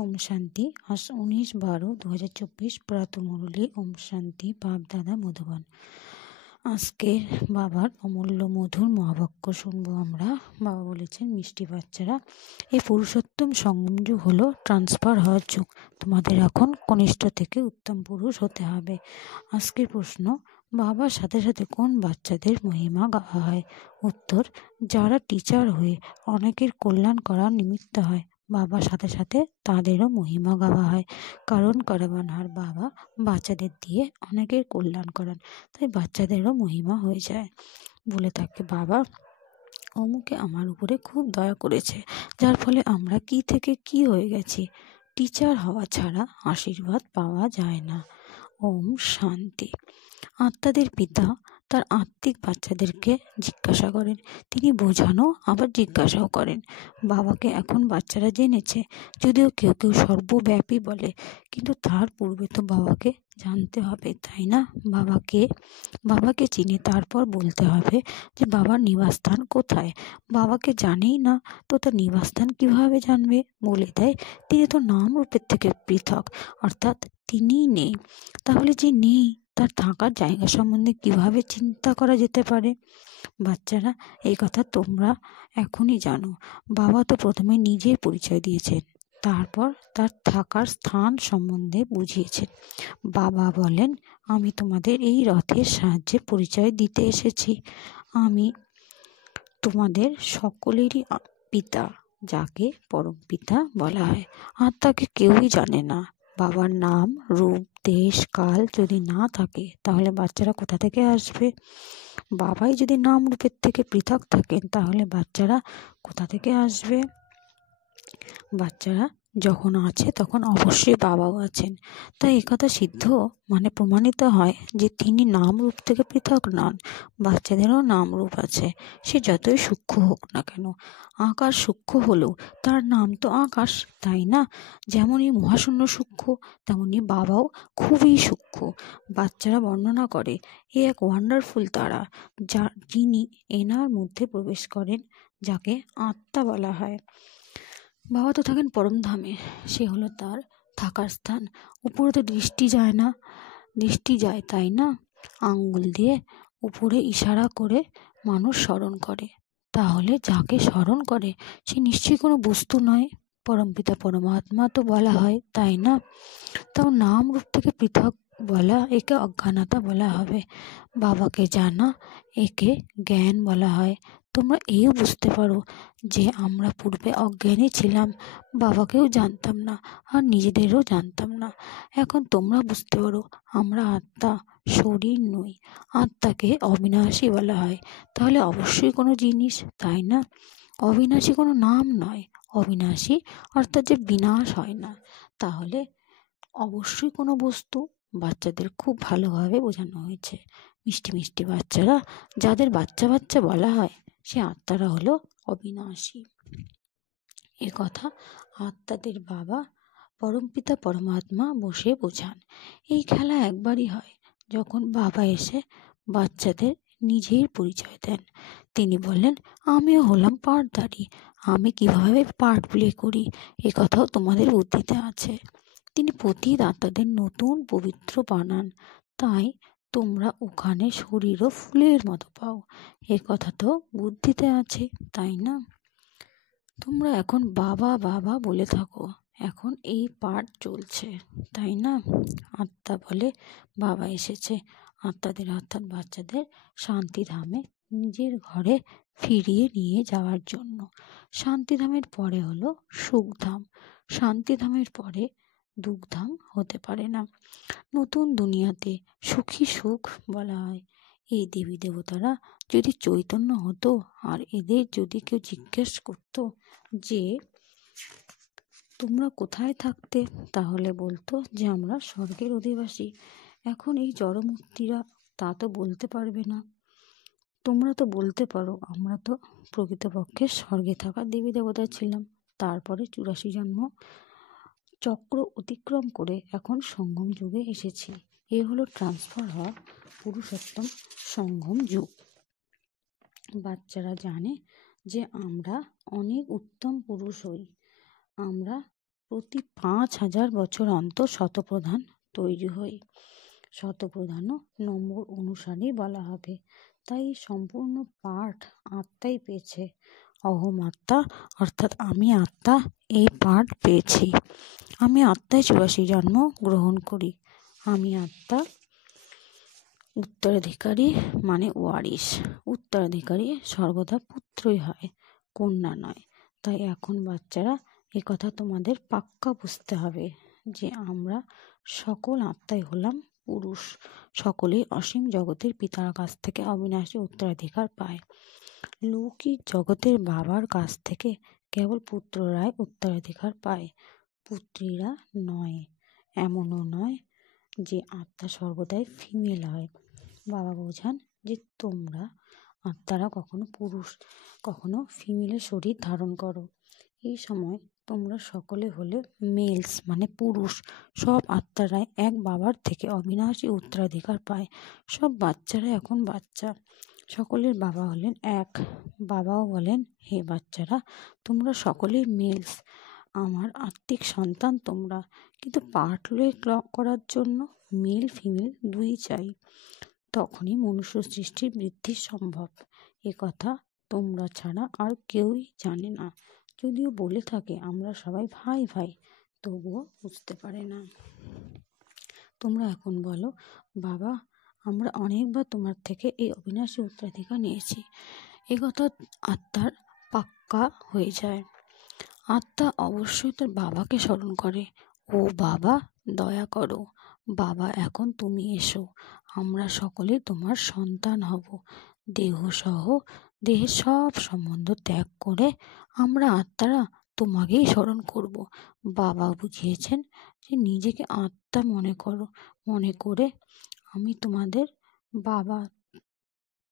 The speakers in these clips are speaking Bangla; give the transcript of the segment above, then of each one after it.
ওম শান্তি। আজ 19/12/2024 প্রাত মুরলী। ওম শান্তি। বাপ দাদা মধুবন। আজকে বাবার অমূল্য মধুর মহাবাক্য শুনবো আমরা। বাবা বলেছেন, মিষ্টি বাচ্চারা, এই পুরুষোত্তম সঙ্গম যুগ হলো ট্রান্সফার হওয়ার যুগ। তোমাদের এখন কনিষ্ঠ থেকে উত্তম পুরুষ হতে হবে। আজকের প্রশ্ন, বাবার সাথে সাথে কোন বাচ্চাদের মহিমা গাওয়া হয়? উত্তর, যারা টিচার হয়ে অনেকের কল্যাণ করার নিমিত্ত হয়, বাবার সাথে সাথে তাদেরও মহিমা গাওয়া হয়। কারণ করবানহার বাবা বাচ্চাদের দিয়ে অনেকের কল্যাণ করান, তাই বাচ্চাদেরও মহিমা হয়ে যায়। বলে থাকে, বাবা অমুকে আমার উপরে খুব দয়া করেছে, যার ফলে আমরা কি থেকে কি হয়ে গেছি। টিচার হওয়া ছাড়া আশীর্বাদ পাওয়া যায় না। ওম শান্তি। আত্মাদের পিতা তার আত্মিক বাচ্চাদেরকে জিজ্ঞাসা করেন, তিনি বোঝানো আবার জিজ্ঞাসাও করেন। বাবাকে এখন বাচ্চারা জেনেছে, যদিও কেউ কেউ সর্বব্যাপী বলে, কিন্তু তার পূর্বে তো বাবাকে জানতে হবে, তাই না? বাবাকে চিনে তারপর বলতে হবে যে বাবার নিবাসস্থান কোথায়। বাবাকে জানেই না তো তার নিবাসস্থান কিভাবে জানবে? বলে দেয়, তিনি তো নাম রূপের থেকে পৃথক, অর্থাৎ তিনিই নেই। তাহলে যে নেই তার থাকার জায়গা সম্বন্ধে কিভাবে চিন্তা করা যেতে পারে? বাচ্চারা, এই কথা তোমরা এখনই জানো। বাবা তো প্রথমে নিজের পরিচয় দিয়েছেন, তারপর তার থাকার স্থান সম্বন্ধে বুঝিয়েছেন। বাবা বলেন, আমি তোমাদের এই রথের সাহায্যে পরিচয় দিতে এসেছি। আমি তোমাদের সকলেরই পিতা, যাকে পরম পিতা বলা হয়। আত্মাকে কেউই জানে না। বাবার নাম, রূপ, দেশ, কাল যদি না থাকে, তাহলে বাচ্চারা কোথা থেকে আসবে? বাবাই যদি নাম রূপের থেকে পৃথক থাকেন, তাহলে বাচ্চারা কোথা থেকে আসবে? বাচ্চারা যখন আছে তখন অবশ্যই বাবাও আছেন। তাই একথা সিদ্ধ প্রমাণিত হয় যে তিনি নাম রূপ থেকে পৃথক নন। বাচ্চাদেরও নাম রূপ আছে, সে যতই সূক্ষ্ম হোক না কেন। আকাশ সূক্ষ্ম হলেও তার নাম তো আকাশ, তাই না? যেমনই মহাশূন্য সূক্ষ্ম, তেমনি বাবাও খুবই সূক্ষ্ম। বাচ্চারা বর্ণনা করে, এ এক ওয়ান্ডারফুল তারা, যিনি এনার মধ্যে প্রবেশ করেন, যাকে আত্মা বলা হয়। বাবা তো থাকেন পরমধামে, সে হলো তার থাকার স্থান। উপরে তো দৃষ্টি যায় না, দৃষ্টি যায় তাই না? আঙ্গুল দিয়ে উপরে ইশারা করে মানুষ স্মরণ করে, তাহলে যাকে স্মরণ করে সে নিশ্চয়ই কোনো বস্তু নয়। পরমপিতা পরমাত্মা তো বলা হয়, তাই না? তাও নাম রূপ থেকে পৃথক বলা, একে অজ্ঞানতা বলা হবে। বাবাকে জানা, একে জ্ঞান বলা হয়। তোমরা এও বুঝতে পারো যে আমরা পূর্বে অজ্ঞানী ছিলাম, বাবাকেও জানতাম না আর নিজেদেরও জানতাম না। এখন তোমরা বুঝতে পারো আমরা আত্মা, শরীর নই। আত্মাকে অবিনাশী বলা হয়, তাহলে অবশ্যই কোনো জিনিস, তাই না? অবিনাশী কোনো নাম নয়। অবিনাশী অর্থাৎ যে বিনাশ হয় না, তাহলে অবশ্যই কোনো বস্তু। বাচ্চাদের খুব ভালোভাবে বোঝানো হয়েছে। মিষ্টি মিষ্টি বাচ্চারা, যাদের বাচ্চা বাচ্চা বলা হয়, সে আত্মারা হলো অবিনাশী। এ কথা আত্মাদের বাবা পরমপিতা পরমাত্মা বসে বোঝান। এই খেলা একবারই হয়, যখন বাবা এসে বাচ্চাদের নিজের পরিচয় দেন। তিনি বলেন, আমিও হলাম পার্টধারী, আমি কিভাবে পার্ট প্লে করি এ কথাও তোমাদের বুদ্ধিতে আছে। তিনি পতিত আত্মাদের নতুন পবিত্র বানান, তাই তোমরা ওখানে শরীর ও ফুলের মতো পাও। এ কথা তো বুদ্ধিতে আছে, তাই না? তোমরা এখন বাবা বাবা বলে থাকো, এখন এই পাঠ চলছে, তাই না? আত্মা বলে বাবা এসেছে আত্মাদের অর্থাৎ বাচ্চাদের শান্তিধামে নিজের ঘরে ফিরিয়ে নিয়ে যাওয়ার জন্য। শান্তিধামের পরে হলো সুখধাম, শান্তিধামের পরে দুঃখধাম হতে পারে না। নতুন দুনিয়াতে সুখী সুখ বলা হয়। এই দেবী দেবতারা যদি চৈতন্য হতো আর এদের যদি কেউ জিজ্ঞেস করতো যে তোমরা কোথায় থাকতে, তাহলে বলতো যে আমরা স্বর্গের অধিবাসী। এখন এই জড়মূর্তিরা তা তো বলতে পারবে না। তোমরা তো বলতে পারো, আমরা তো প্রকৃতপক্ষে স্বর্গে থাকা দেবী দেবতা ছিলাম, তারপরে 84 জন্ম চক্র অতিক্রম করে এখন সঙ্গম যুগে এসেছি। এ হলো ট্রান্সফার হওয়া পুরুষোত্তম সঙ্গম যুগ। বাচ্চারা জানে যে আমরা অনেক উত্তম পুরুষ হই। আমরা প্রতি 5,000 বছর অন্তর শতপ্রধান তৈরি হয়। শতপ্রধানও নম্বর অনুসারেই বলা হবে। তাই সম্পূর্ণ পাঠ আত্মাই পেয়েছে। অহম আত্মা অর্থাৎ আমি আত্মা এই পাঠ পেয়েছি। আমি আত্মায় 84 জন্ম গ্রহণ করি। আমি আত্মা উত্তরাধিকারী মানে ওয়ারিশ। উত্তরাধিকারী সর্বদা পুত্রই হয়, কন্যা নয়। তাই এখন বাচ্চারা কথা তোমাদের পাক্কা বুঝতে হবে যে আমরা সকল আত্মাই হলাম পুরুষ। সকলেই অসীম জগতের পিতার কাছ থেকে অবিনাশী উত্তরাধিকার পায়। লৌকিক জগতের বাবার কাছ থেকে কেবল পুত্ররাই উত্তরাধিকার পায়, পুত্রীরা নয়। এমনও নয় যে আত্মা সর্বদাই ফিমেল হয়। বাবা বোঝান যে তোমরা আত্মারা কখনো পুরুষ কখনো ফিমেলের শরীর ধারণ করো। এই সময় তোমরা সকলে হলে মেলস মানে পুরুষ। সব আত্মারাই এক বাবার থেকে অবিনাশী উত্তরাধিকার পায়। সব বাচ্চারা এখন বাচ্চা, সকলের বাবা হলেন এক। বাবাও বলেন, হে বাচ্চারা, তোমরা সকলেই মেলস, আমার আত্মিক সন্তান তোমরা। কিন্তু পাঠ লয়ে করার জন্য মেল ফিমেল দুই চাই, তখনই মনুষ্য সৃষ্টির বৃদ্ধি সম্ভব। কথা তোমরা ছাড়া আর কেউই জানে না। যদিও বলে থাকে আমরা সবাই ভাই ভাই, তবুও বুঝতে পারে না। তোমরা এখন বলো, বাবা আমরা অনেকবার তোমার থেকে এই অবিনাশী উত্তরাধিকার নিয়েছি। কথা আত্মার পাক্কা হয়ে যায়। আত্মা অবশ্যই তার বাবাকে স্মরণ করে, ও বাবা দয়া করো, বাবা এখন তুমি এসো, আমরা সকলে তোমার সন্তান হব। দেহসহ দেহের সব সম্বন্ধ ত্যাগ করে আমরা আত্মারা তোমাকেই স্মরণ করব। বাবা বুঝিয়েছেন যে নিজেকে আত্মা মনে করো, মনে করে আমি তোমাদের বাবা,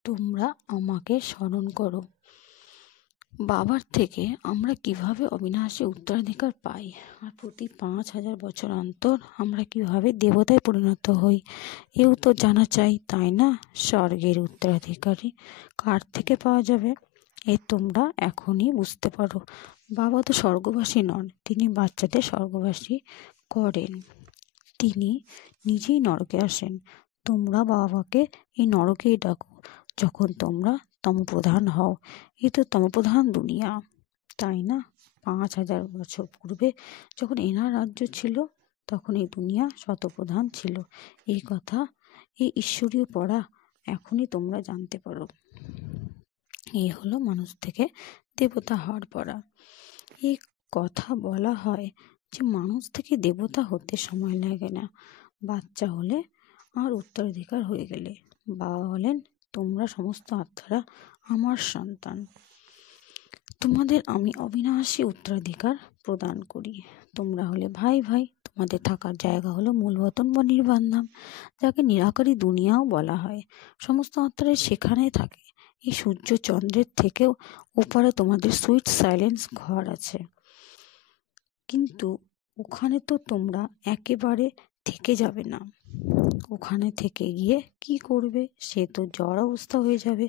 তোমরা আমাকে স্মরণ করো। বাবার থেকে আমরা কিভাবে অবিনাশী উত্তরাধিকার পাই, আর প্রতি 5,000 বছর অন্তর আমরা কিভাবে দেবতায় পরিণত হই, এও তো জানা চাই, তাই না? স্বর্গের উত্তরাধিকারী কার থেকে পাওয়া যাবে, তোমরা এখনই বুঝতে পারো। বাবা তো স্বর্গবাসী নন, তিনি বাচ্চাদের স্বর্গবাসী করেন। তিনি নিজেই নরকে আসেন। তোমরা বাবাকে এই নরকেই ডাকো যখন তোমরা তমপ্রধান হও। তো তমপ্রধান দুনিয়া, তাই না? 5,000 বছর পূর্বে যখন এনার রাজ্য ছিল তখন এই দুনিয়া শতপ্রধান ছিল। এই কথা, এই ঈশ্বরীয় পড়া এখনই তোমরা জানতে পারো। এই হলো মানুষ থেকে দেবতা হওয়ার পড়া। এই কথা বলা হয় যে মানুষ থেকে দেবতা হতে সময় লাগে না, বাচ্চা হলে আর উত্তরাধিকার হয়ে গেলে। বাবা বলেন, তোমরা সমস্ত আত্মারা আমার সন্তান, তোমাদের আমি অবিনাশী উত্তরাধিকার প্রদান করি। তোমরা হলে ভাই ভাই, তোমাদের থাকার জায়গা হলো মূলবতন বা নির্বাণ ধাম, যাকে নিরাকারী দুনিয়াও বলা হয়। সমস্ত আত্মারাই সেখানেই থাকে। এই সূর্য চন্দ্রের থেকেও ওপারে তোমাদের সুইট সাইলেন্স ঘর আছে, কিন্তু ওখানে তো তোমরা একেবারে থেকে যাবে না। ওখানে থেকে গিয়ে কি করবে, সে তো জ্বর অবস্থা হয়ে যাবে।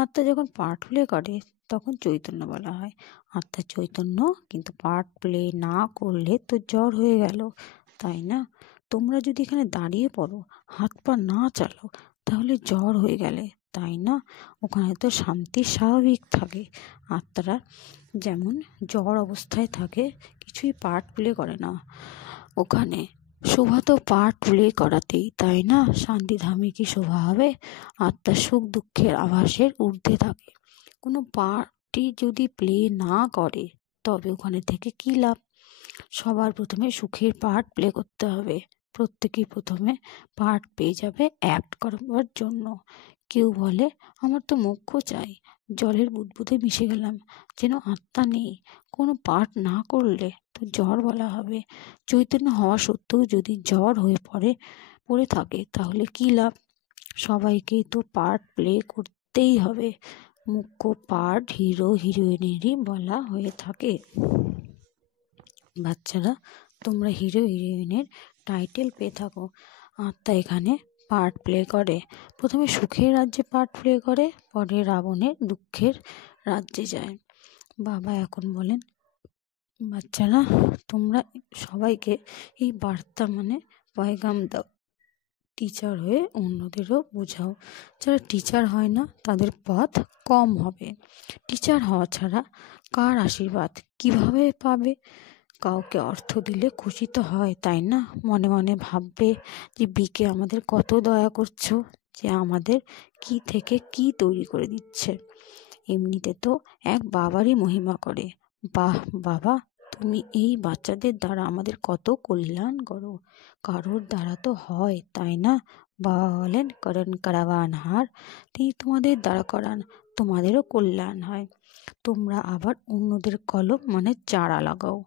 আত্মা যখন পার্ট প্লে করে তখন চৈতন্য বলা হয়। আত্মা চৈতন্য, কিন্তু পার্ট প্লে না করলে তো জ্বর হয়ে গেল, তাই না? তোমরা যদি এখানে দাঁড়িয়ে পড়ো, হাত পা না চালাও, তাহলে জ্বর হয়ে গেলে, তাই না? ওখানে তো শান্তি স্বাভাবিক থাকে। আত্মারা যেমন জ্বর অবস্থায় থাকে, কিছুই পার্ট প্লে করে না ওখানে। শোভা তো পার্ট প্লে করাতেই, তাই না? শান্তিধামে কি শোভা হবে? আত্মার সুখ দুঃখের আভাসের ঊর্ধ্বে থাকে। কোনো পার্টি যদি প্লে না করে তবে ওখানে থেকে কি লাভ? সবার প্রথমে সুখের পার্ট প্লে করতে হবে। প্রত্যেকেই প্রথমে পার্ট পেয়ে যাবে অ্যাক্ট করবার জন্য। কেউ বলে আমার তো মোক্ষ চাই, জলের বুদবুদে মিশে গেলাম, যেন আত্মা নেই। কোনো পাঠ না করলে তো জ্বর বলা হবে। চৈতন্য হওয়া সত্ত্বেও যদি জ্বর হয়ে পড়ে থাকে তাহলে কি লাভ? সবাইকেই তো পার্ট প্লে করতেই হবে। মুখ্য পার্ট হিরো হিরোইনেরই বলা হয়ে থাকে। বাচ্চারা, তোমরা হিরো হিরোইনের টাইটেল পেয়ে থাকো। আত্মা এখানে পার্ট প্লে করে। প্রথমে সুখের রাজ্যে পার্ট প্লে করে, পরে রাবণের দুঃখের রাজ্যে যায়। বাবা এখন বলেন, বাচ্চারা, তোমরা সবাইকে এই বার্তা পয়গাম দাও। টিচার হয়ে অন্যদেরও বোঝাও। যারা টিচার হয় না তাদের পথ কম হবে। টিচার হওয়া ছাড়া কার আশীর্বাদ কিভাবে পাবে? কাউকে অর্থ দিলে খুশি তো হয়, তাই না? মনে মনে ভাববে যে বিকে আমাদের কত দয়া করছো, যে আমাদের কি থেকে কি তৈরি করে দিচ্ছে। এমনিতে তো এক বাবারই মহিমা করে। বাহ বাবা, তুমি এই বাচ্চাদের দ্বারা আমাদের কত কল্যাণ করো। কারোর দ্বারা তো হয়, তাই না? বাবা বলেন, করেন কারাবান হার, তিনি তোমাদের দ্বারা করান, তোমাদেরও কল্যাণ হয়। তোমরা আবার অন্যদের কলম চারা লাগাও।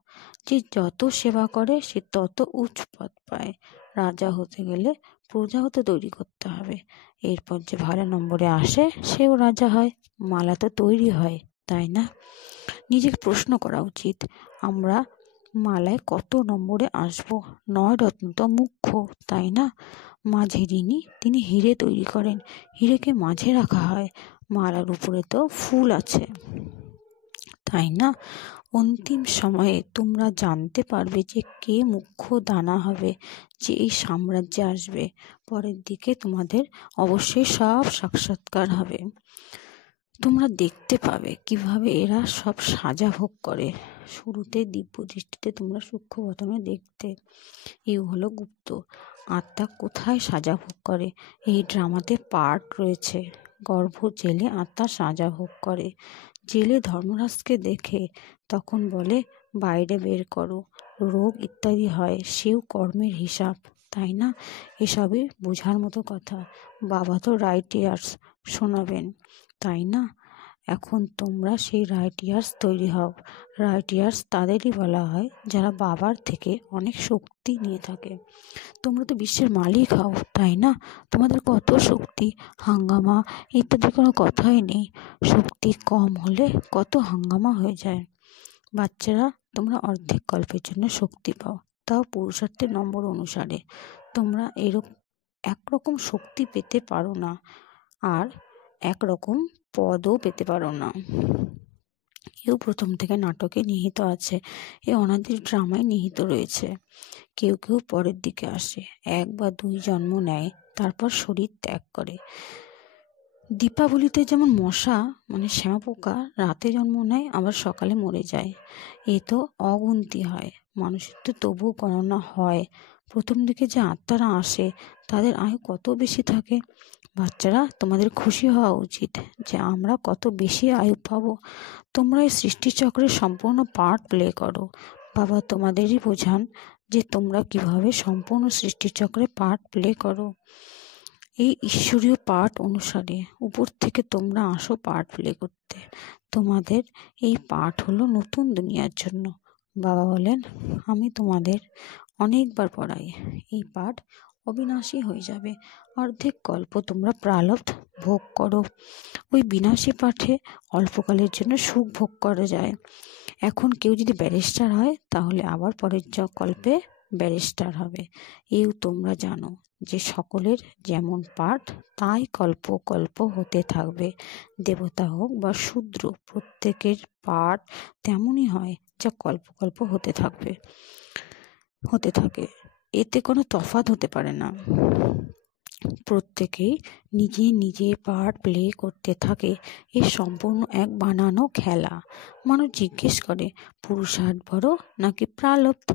যে যত সেবা করে সে তত উচ্চ পদ পায়। রাজা হতে গেলে প্রজাও তো তৈরি করতে হবে। এরপর যে ভালো নম্বরে আসে সেও রাজা হয়। মালা তো তৈরি হয়, তাই না? নিজেকে প্রশ্ন করা উচিত, আমরা মালায় কত নম্বরে আসব? 9 রত্ন তো মুখ্য, তাই না? মাঝে তিনি হিরে তৈরি করেন, হিরেকে মাঝে রাখা হয়। মালার উপরে তো ফুল আছে, তাই না? অন্তিম সময়ে তোমরা জানতে পারবে যে কে মুখ্য দানা হবে, যে এই সাম্রাজ্যে আসবে। পরের দিকে তোমাদের অবশ্যই সব সাক্ষাৎকার হবে। তোমরা দেখতে পাবে কিভাবে এরা সব সাজা ভোগ করে। শুরুতে দিব্য দৃষ্টিতে তোমরা সূক্ষ্ম বতনে দেখতে। এই হলো গুপ্ত। আত্মা কোথায় সাজা ভোগ করে? এই ড্রামাতে পার্ট রয়েছে। গর্ভ জেলে আত্মা সাজা ভোগ করে। জেলে ধর্মরাজকে দেখে তখন বলে, বাইরে বের করো। রোগ ইত্যাদি হয়, সেও কর্মের হিসাব, তাই না? এসবই বোঝার মতো কথা। বাবা তো রাইটিয়ার্স শোনাবেন, তাই না? এখন তোমরা সেই রাইটিয়ার্স তৈরি হও। রাইটিয়ার্স তাদেরই বলা হয় যারা বাবার থেকে অনেক শক্তি নিয়ে থাকে। তোমরা তো বিশ্বের মালিক হও, তাই না? তোমাদের কত শক্তি, হাঙ্গামা ইত্যাদি কোনো কথাই নেই। শক্তি কম হলে কত হাঙ্গামা হয়ে যায়। বাচ্চারা, তোমরা অর্ধেক কল্পের জন্য শক্তি পাও, তাও পুরুষার্থের নম্বর অনুসারে। তোমরা একরকম শক্তি পেতে পারো না, আর একরকম পদও পেতে পারো না। কেউ প্রথম থেকে নাটকে নিহিত আছে, এ অনাদির ড্রামায় নিহিত রয়েছে। কেউ কেউ পরের দিকে আসে, 1 বা 2 জন্ম নেয়, তারপর শরীর ত্যাগ করে। দীপাবলিতে যেমন মশা শ্যামাপোকা রাতে জন্ম নেয়, আবার সকালে মরে যায়। এ তো অগুন্তি হয়। মানুষের তো তবুও গণনা হয়। প্রথম দিকে যে আত্মারা আসে তাদের আয়ু কত বেশি থাকে। বাচ্চারা, তোমাদের খুশি হওয়া উচিত যে আমরা কত বেশি আয়ু পাবো। তোমরা এই সৃষ্টিচক্রের সম্পূর্ণ পার্ট প্লে করো। বাবা তোমাদেরই বোঝান যে তোমরা কিভাবে সম্পূর্ণ সৃষ্টিচক্রে পার্ট প্লে করো। এই ঈশ্বরীয় পার্ট অনুসারে উপর থেকে তোমরা আসো পার্ট প্লে করতে। তোমাদের এই পার্ট হলো নতুন দুনিয়ার জন্য। বাবা বলেন, আমি তোমাদের অনেকবার পড়াই, এই পাঠ অবিনাশী হয়ে যাবে। অর্ধেক কল্প তোমরা প্রারব্ধ ভোগ করো। ওই বিনাশী পাঠে অল্পকালের জন্য সুখ ভোগ করা যায়। এখন কেউ যদি ব্যারিস্টার হয় তাহলে আবার পরের কল্পে ব্যারিস্টার হবে। এও তোমরা জানো যে সকলের যেমন পাঠ তাই কল্প কল্প হতে থাকবে। দেবতা হোক বা শূদ্র, প্রত্যেকের পাঠ তেমনই হয়, যা কল্প কল্প হতে থাকে। এতে কোনো তফাৎ হতে পারে না। প্রত্যেকেই নিজের পার্ট প্লে করতে থাকে। এ সম্পূর্ণ এক বানানো খেলা। মানুষ জিজ্ঞেস করে, পুরুষার্থ বড় নাকি প্রারব্ধ?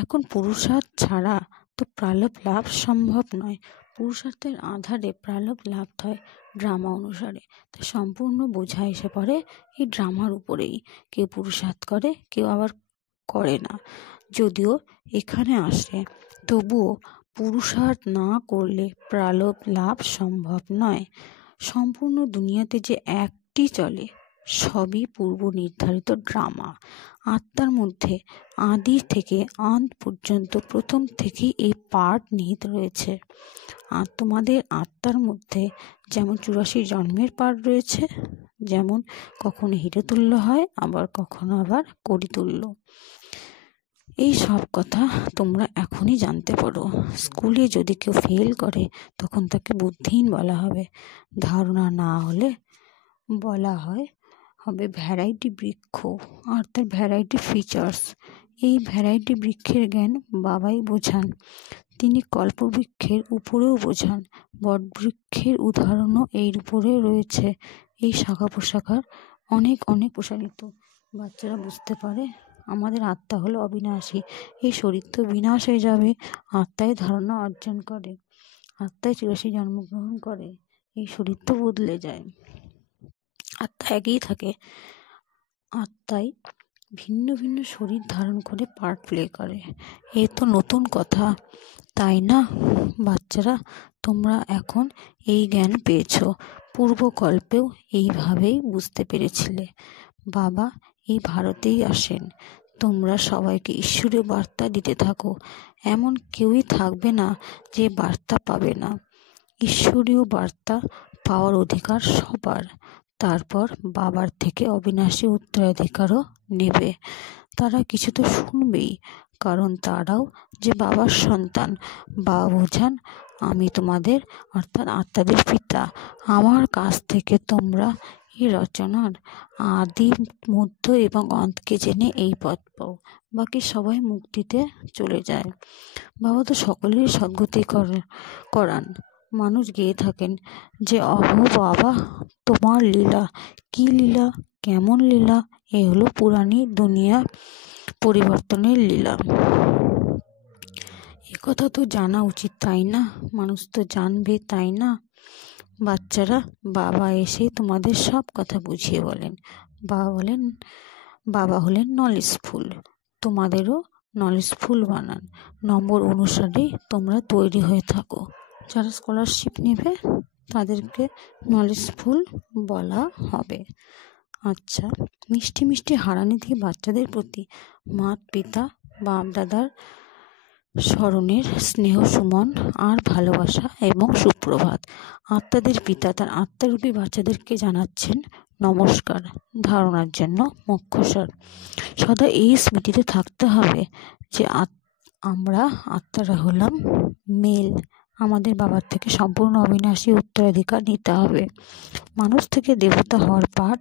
এখন পুরুষার্থ ছাড়া তো প্রারব্ধ লাভ সম্ভব নয়। পুরুষার্থের আধারে প্রারব্ধ লাভ হয় ড্রামা অনুসারে। তা সম্পূর্ণ বোঝা এসে পড়ে এই ড্রামার উপরেই। কেউ পুরুষার্থ করে, কেউ আবার করে না। যদিও এখানে আসে, তবুও পুরুষার্থ না করলে প্রারব্ধ লাভ সম্ভব নয়। সম্পূর্ণ দুনিয়াতে যে একটি চলে, সবই পূর্ব নির্ধারিত ড্রামা। আত্মার মধ্যে আদি থেকে অন্ত পর্যন্ত প্রথম থেকেই এই পার্ট নিহিত রয়েছে। আর তোমাদের আত্মার মধ্যে যেমন 84 জন্মের পার্ট রয়েছে, যেমন কখনো হিরোতুল্য হয়, কখনো আবার কড়িতুল্য। এই সব কথা তোমরা এখনই জানতে পারো। স্কুলে যদি কেউ ফেল করে তখন তাকে বুদ্ধিহীন বলা হবে। ধারণা না হলে বলা হয় হবে ভ্যারাইটি বৃক্ষ আর তার ভ্যারাইটি ফিচার্স। এই ভ্যারাইটি বৃক্ষের জ্ঞান বাবাই বোঝান, তিনি কল্পবৃক্ষের উপরেও বোঝান। বটবৃক্ষের উদাহরণও এর উপরে রয়েছে। এই শাখা প্রশাখার অনেক অনেক প্রসারিত। বাচ্চারা বুঝতে পারে আমাদের আত্মা হলো অবিনাশী, এই শরীর তো বিনাশ হয়ে যাবে, আত্মায় ধারণা অর্জন করে, আত্মায় চিরসী জন্মগ্রহণ করে, এই শরীর তো বদলে যায়, আত্মা একই থাকে, আত্মায় ভিন্ন ভিন্ন শরীর ধারণ করে পার্ট প্লে করে। এ তো নতুন কথা, তাই না বাচ্চারা? তোমরা এখন এই জ্ঞান পেয়েছ, পূর্বকল্পেও এইভাবেই বুঝতে পেরেছিলে। বাবা এই ভারতেই আসেন, তোমরা সবাইকে ঈশ্বরীয় বার্তা দিতে থাকো। এমন কেউই থাকবে না যে বার্তা পাবে না। ঈশ্বরীয় বার্তা পাওয়ার অধিকার সবার। তারপর বাবার থেকে অবিনাশী উত্তরাধিকারও নেবে। তারা কিছু তো শুনবেই, কারণ তারাও যে বাবার সন্তান। বাবা বোঝান, আমি তোমাদের অর্থাৎ আত্মাদের পিতা। আমার কাছ থেকে তোমরা এই রচনার আদি মধ্য এবং অন্তকে জেনে এই পথ পাও। বাকি সবাই মুক্তিতে চলে যায়। বাবা তো সকলেরই সদ্গতি করান। মানুষ গেয়ে থাকেন যে অহো বাবা তোমার লীলা, কি লীলা, কেমন লীলা? এ হলো পুরানি দুনিয়া পরিবর্তনের লীলা। কথা তো জানা উচিত, তাই না? মানুষ তো জানবে, তাই না? বাচ্চারা, বাবা এসে তোমাদের সব কথা বুঝিয়ে বলেন। বাবা হলেন নলেজফুল, তোমাদেরও নলেজফুল বানান। নম্বর অনুসারে তোমরা তৈরি হয়ে থাকো। যারা স্কলারশিপ নেবে তাদেরকে নলেজফুল বলা হবে। আচ্ছা, মিষ্টি মিষ্টি হারানি দিয়ে বাচ্চাদের প্রতি মাতা পিতা বাপ দাদার স্মরণের স্নেহ সুমন আর ভালোবাসা এবং সুপ্রভাত। আত্মাদের পিতা তার আত্মারূপী বাচ্চাদেরকে জানাচ্ছেন নমস্কার। ধারণার জন্য মুখ্যস্বর। সদা এই স্মৃতিতে থাকতে হবে যে আমরা আত্মারা হলাম মেল। আমাদের বাবার থেকে সম্পূর্ণ অবিনাশী উত্তরাধিকার নিতে হবে। মানুষ থেকে দেবতা হওয়ার পাঠ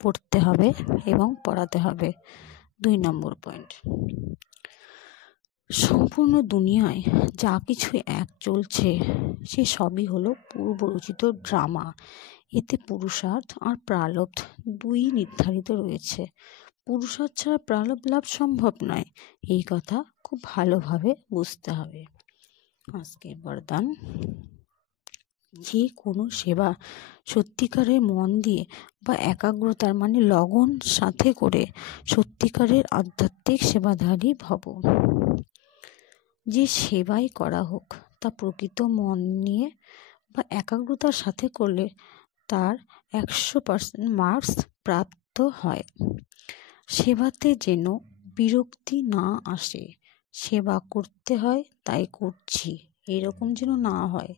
পড়তে হবে এবং পড়াতে হবে। 2 নম্বর পয়েন্ট, সম্পূর্ণ দুনিয়ায় যা কিছু এক চলছে সে সবই হলো পূর্বরচিত ড্রামা। এতে পুরুষার্থ আর প্রারব্ধ দুই নির্ধারিত রয়েছে। পুরুষার্থ ছাড়া প্রারব্ধ লাভ সম্ভব নয়, এই কথা খুব ভালোভাবে বুঝতে হবে। আজকের বরদান, যে কোনো সেবা সত্যিকারের মন দিয়ে বা একাগ্রতার মানে লগন সাথে করে সত্যিকারের আধ্যাত্মিক সেবাধারী ভব। যে সেবাই করা হোক তা প্রকৃত মন নিয়ে বা একাগ্রতার সাথে করলে তার 100% মার্কস প্রাপ্ত হয়। সেবাতে যেন বিরক্তি না আসে, সেবা করতে হয় তাই করছি এরকম যেন না হয়।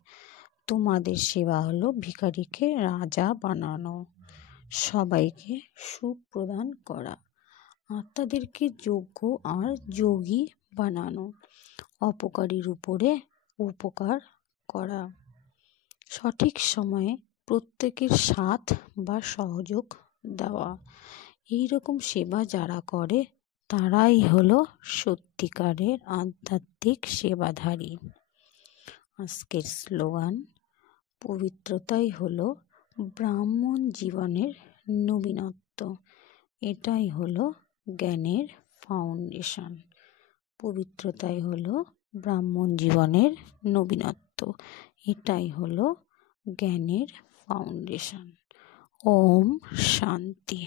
তোমাদের সেবা হলো ভিখারিকে রাজা বানানো, সবাইকে সুখ প্রদান করা, আত্মাদেরকে যোগ্য আর যোগী বানানো, অপকারীর উপরে উপকার করা, সঠিক সময়ে প্রত্যেকের সাথ বা সহযোগ দেওয়া। এই রকম সেবা যারা করে তারাই হলো সত্যিকারের আধ্যাত্মিক সেবাধারী। আজকের স্লোগান, পবিত্রতাই হলো ব্রাহ্মণ জীবনের নবীনত্ব। এটাই হলো জ্ঞানের ফাউন্ডেশন। পবিত্রতাই হলো ব্রাহ্মণ জীবনের নবীনত্ব। এটাই হলো জ্ঞানের ফাউন্ডেশন। ওম শান্তি।